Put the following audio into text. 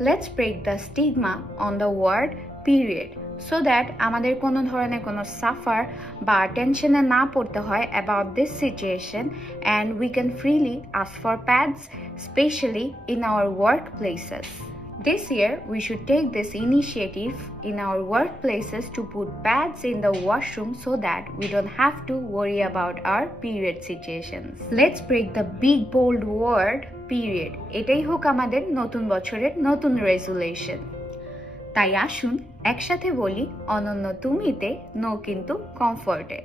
Let's break the stigma on the word period so that আমাদের কোনো ধরনের কোনো সাফার বা টেনশনে না পড়তে হয় about this situation and we can freely ask for pads, especially in our workplaces. This year, we should take this initiative in our workplaces to put pads in the washroom so that we don't have to worry about our period situations. Let's break the big bold word period. এটাই হোক আমাদের নতুন বছরের নতুন resolution. তাই আসুন একসাথে বলি অনন্য তুমিতে নো কিন্তু কমফর্টে।